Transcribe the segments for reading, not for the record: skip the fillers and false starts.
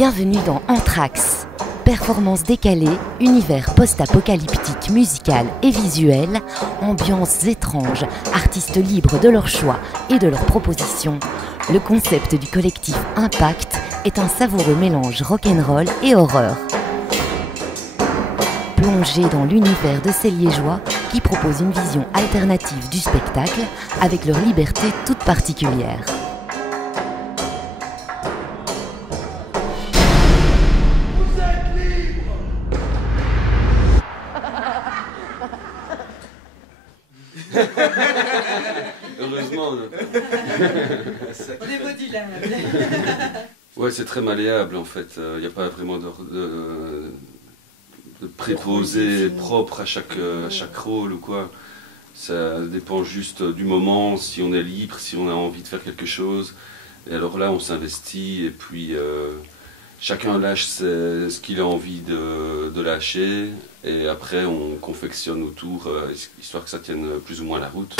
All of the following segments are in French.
Bienvenue dans Anthrax. Performances décalées, univers post-apocalyptique musical et visuel, ambiances étranges, artistes libres de leur choix et de leurs propositions. Le concept du collectif Impact est un savoureux mélange rock'n'roll et horreur. Plongez dans l'univers de ces Liégeois qui proposent une vision alternative du spectacle avec leur liberté toute particulière. Heureusement. On est modulable. Ouais, c'est très malléable en fait. Il n'y a pas vraiment de préposé propre à chaque rôle ou quoi. Ça dépend juste du moment, si on est libre, si on a envie de faire quelque chose. Et alors là, on s'investit et puis chacun lâche ce qu'il a envie de lâcher. Et après, on confectionne autour, histoire que ça tienne plus ou moins la route.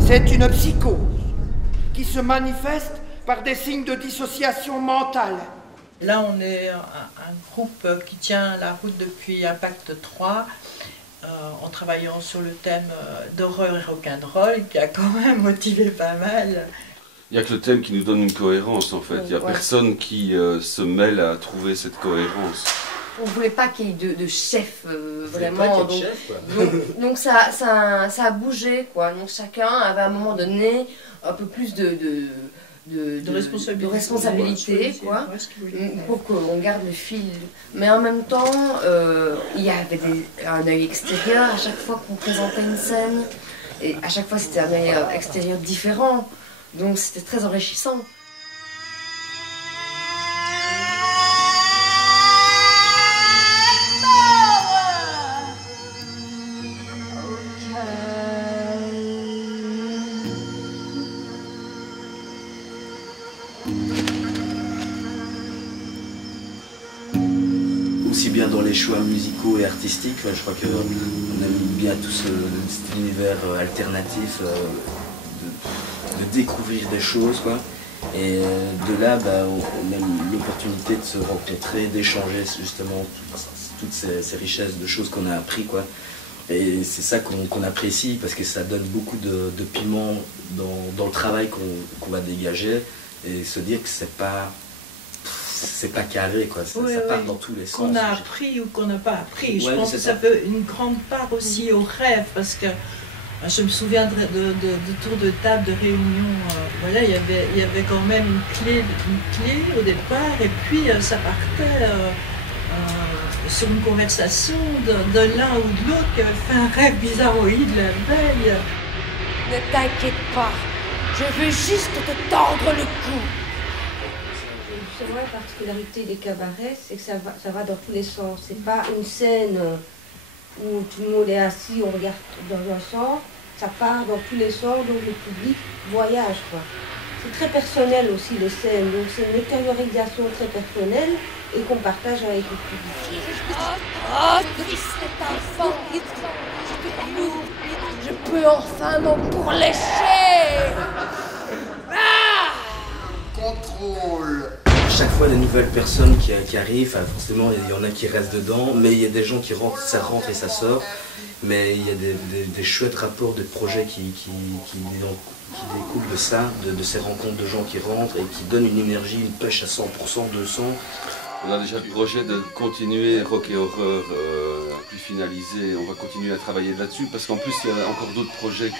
C'est une psychose qui se manifeste par des signes de dissociation mentale. Là, on est un groupe qui tient la route depuis Impact 3, en travaillant sur le thème d'horreur et rock'n'roll, qui a quand même motivé pas mal. Il n'y a que le thème qui nous donne une cohérence en fait. Il n'y a personne qui se mêle à trouver cette cohérence. On ne voulait pas qu'il y ait de chef, vraiment. Donc ça a bougé, quoi. Donc chacun avait à un moment donné un peu plus de responsabilité, quoi, pour qu'on garde le fil. Mais en même temps, il y avait un œil extérieur à chaque fois qu'on présentait une scène. Et à chaque fois, c'était un œil extérieur différent. Donc c'était très enrichissant. Aussi bien dans les choix musicaux et artistiques, je crois qu'on aime bien tout cet univers alternatif, de découvrir des choses, quoi. Et de là, on a l'opportunité de se rencontrer, d'échanger justement toutes ces richesses de choses qu'on a appris, quoi. Et c'est ça qu'on apprécie parce que ça donne beaucoup de piment dans le travail qu'on va dégager et se dire que c'est pas carré, quoi. Ça part dans tous les sens. Qu'on a appris ou qu'on n'a pas appris. Je pense que ça peut une grande part aussi au rêve, parce que je me souviens de tours de table, de réunions. Voilà, il y avait quand même une clé au départ, et puis ça partait sur une conversation de l'un ou de l'autre qui avait fait un rêve bizarroïde la veille. Ne t'inquiète pas, je veux juste te tendre le cou. C'est vrai, la particularité des cabarets, c'est que ça va dans tous les sens. C'est pas une scène où tout le monde est assis, on regarde dans un sens. Ça part dans tous les sens, donc le public voyage, quoi. C'est très personnel aussi, les scènes. Donc c'est une intériorisation très personnelle et qu'on partage avec le public. Oh, triste enfant, je peux enfin m'en pourlécher. Contrôle. Chaque fois, des nouvelles personnes qui arrivent, forcément, il y en a qui restent dedans, mais il y a des gens qui rentrent, ça rentre et ça sort. Mais il y a des chouettes rapports, des projets qui découlent de ça, de ces rencontres de gens qui rentrent et qui donnent une énergie, une pêche à 100%, 200%. On a déjà le projet de continuer rock et horreur plus finalisé. On va continuer à travailler là-dessus parce qu'en plus il y a encore d'autres projets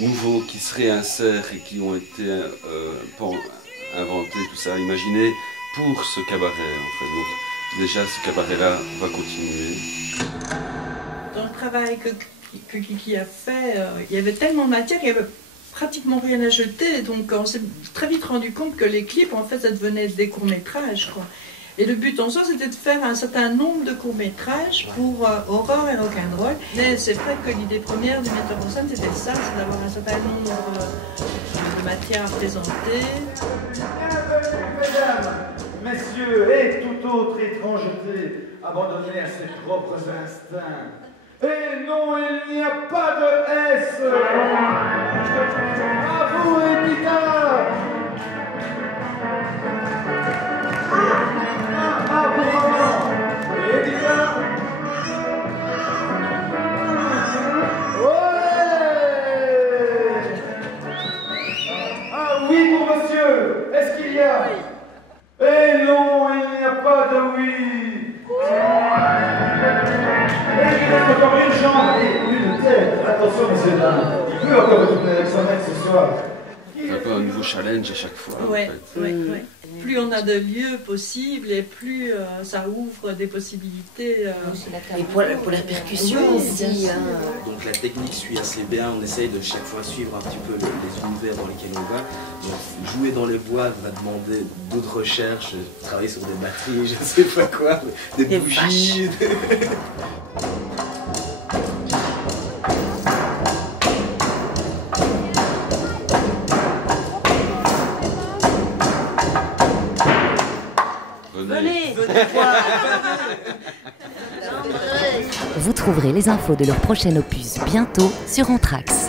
nouveaux qui se réinsèrent et qui ont été inventés, tout ça, imaginés pour ce cabaret en fait. Donc déjà ce cabaret-là va continuer. Dans le travail que Kiki a fait, il y avait tellement de matière, il n'y avait pratiquement rien à jeter. Donc on s'est très vite rendu compte que les clips, en fait, ça devenait des courts-métrages, quoi. Et le but en soi, c'était de faire un certain nombre de courts-métrages pour horreur et rock'n'roll. Mais c'est vrai que l'idée première du metteur en scène, c'était ça, c'est d'avoir un certain nombre de matières à présenter. Bienvenue, mesdames, messieurs, et toute autre étrangeté abandonnée à ses propres instincts. Et non, il n'y a pas de S. À vous, Épita. Ah, pour maman. Et Edina. Ouais. Ah oui pour monsieur. Est-ce qu'il y a? Eh non, il n'y a pas de oui. Et il reste encore une jambe et une tête. Attention, messieurs, dames. Il peut encore retourner avec son aide ce soir. C'est un peu un nouveau challenge à chaque fois. Ouais, En fait. ouais. Plus on a de lieux possibles et plus ça ouvre des possibilités. Et pour la percussion aussi. Hein. Donc la technique suit assez bien, on essaye de chaque fois suivre un petit peu les univers dans lesquels on va. Donc jouer dans les bois va demander d'autres recherches, travailler sur des batteries, je ne sais pas quoi, des bougies. Venez. Vous trouverez les infos de leur prochain opus bientôt sur Anthrax.